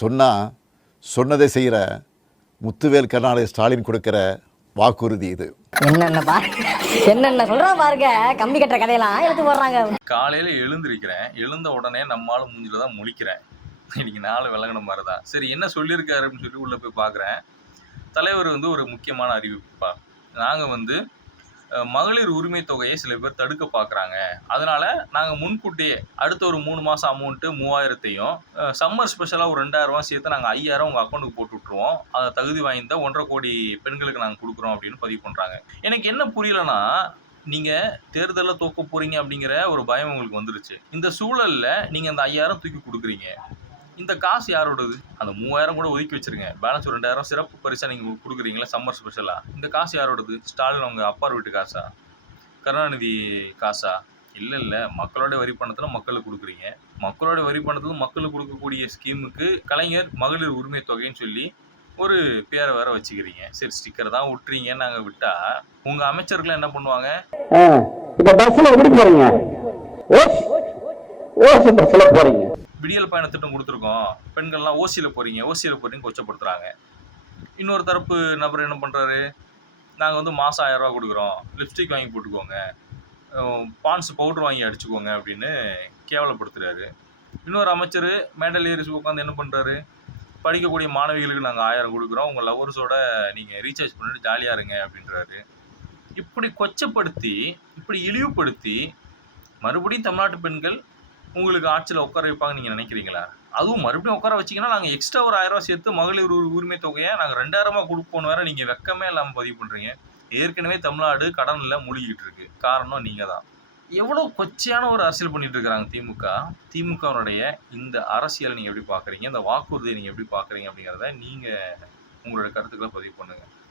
சொன்னால் சொன்னதை செய்கிற முத்துவேல் கருணாநிதி ஸ்டாலின் கொடுக்குற வாக்குறுதி இது. என்னென்ன சொல்றா பாருங்க, கம்பி கட்டுற கதையெல்லாம் எடுத்து போடுறாங்க. காலையில எழுந்திருக்கிறேன், எழுந்த உடனே நம்மால மூஞ்சில தான் முழிக்கிறேன். இன்னைக்கு நாள் விளங்கின மாதிரி தான். சரி என்ன சொல்லியிருக்காரு அப்படின்னு சொல்லி உள்ள போய் பார்க்குறேன். தலைவர் ஒரு முக்கியமான அறிவிப்புப்பா. நாங்கள் மகளிர் உரிமை தொகையை சில பேர் தடுக்க பார்க்குறாங்க. அதனால நாங்கள் முன்கூட்டியே அடுத்த ஒரு 3 மாதம் அமௌண்ட்டு 3000த்தையும் சம்மர் ஸ்பெஷலாக ஒரு 2000 சேர்த்து நாங்கள் 5000 உங்கள் அக்கௌண்ட்டுக்கு போட்டு விட்ருவோம். அதை தகுதி வாய்ந்த 1.5 கோடி பெண்களுக்கு நாங்கள் கொடுக்குறோம் அப்படின்னு பதிவு பண்ணுறாங்க. எனக்கு என்ன புரியலன்னா, நீங்கள் தேர்தலில் தோக்க போகிறீங்க அப்படிங்கிற ஒரு பயம் உங்களுக்கு வந்துருச்சு. இந்த சூழலில் நீங்கள் அந்த 5000 தூக்கி கொடுக்குறீங்க. இந்த காசு யாரோடது? அந்த 3000 கூட ஒதுக்கி வச்சிருங்க. பேலன்ஸ் ஒரு 2000 சிறப்பு பரிசாக நீங்கள் கொடுக்குறீங்களா சம்மர் ஸ்பெஷலாக? இந்த காசு யாரோடது? ஸ்டாலின் அவங்க அப்பார் வீட்டு காசா? கருணாநிதி காசா? இல்லை, மக்களோட வரி பணத்தில் மக்களுக்கு கொடுக்குறீங்க. மக்களோட வரி பணத்துக்கு மக்களுக்கு கொடுக்கக்கூடிய ஸ்கீமுக்கு கலைஞர் மகளிர் உரிமை தொகைன்னு சொல்லி ஒரு பேரை வேற வச்சுக்கிறீங்க. சரி, ஸ்டிக்கர் தான் விட்டுறீங்கன்னு நாங்கள் விட்டா உங்கள் அமைச்சர்கள் என்ன பண்ணுவாங்க? இப்போ பஸ்ஸில் எப்படி போகிறீங்க? பஸ்ஸில் போகிறீங்க. விடியல் பயண திட்டம் கொடுத்துருக்கோம், பெண்கள்லாம் ஓசியில் போகிறீங்க கொச்சப்படுத்துகிறாங்க. இன்னொரு தரப்பு நபர் என்ன பண்ணுறாரு? நாங்கள் மாதம் 1000 ரூபா கொடுக்குறோம், லிப்ஸ்டிக் வாங்கி போட்டுக்கோங்க, பான்ஸ் பவுடர் வாங்கி அடிச்சுக்கோங்க அப்படின்னு கேவலப்படுத்துகிறாரு. இன்னொரு அமைச்சர் மேடல் ஏறி உட்காந்து என்ன பண்ணுறாரு? படிக்கக்கூடிய மாணவிகளுக்கு நாங்கள் 1000 கொடுக்குறோம், உங்கள் லவர்ஸோட நீங்கள் ரீசார்ஜ் பண்ணிட்டு ஜாலியாக இருங்க அப்படின்றாரு. இப்படி கொச்சப்படுத்தி, இப்படி இழிவுபடுத்தி மறுபடியும் தமிழ்நாட்டு பெண்கள் உங்களுக்கு ஆட்சியில் உட்கார வைப்பாங்க நீங்கள் நினைக்கிறீங்களா? அதுவும் மறுபடியும் உட்கார வச்சிங்கன்னா நாங்கள் எக்ஸ்ட்ரா ஒரு 1000 ரூபா சேர்த்து மகளிர் உரிமை தொகையை நாங்கள் 2000 கொடுப்போன்னு வேற நீங்கள் வெக்கமே இல்லாமல் பதிவு பண்ணுறீங்க. ஏற்கனவே தமிழ்நாடு கடனில் மூழ்கிட்டு இருக்கு. காரணம் நீங்கள் தான். எவ்வளோ கொச்சையான ஒரு அரசியல் பண்ணிட்டு இருக்கிறாங்க திமுகவுடைய இந்த அரசியலை நீங்கள் எப்படி பார்க்குறீங்க? இந்த வாக்குறுதியை நீங்கள் எப்படி பார்க்குறீங்க அப்படிங்கிறத நீங்கள் உங்களோட கருத்துக்களை பதிவு பண்ணுங்கள்.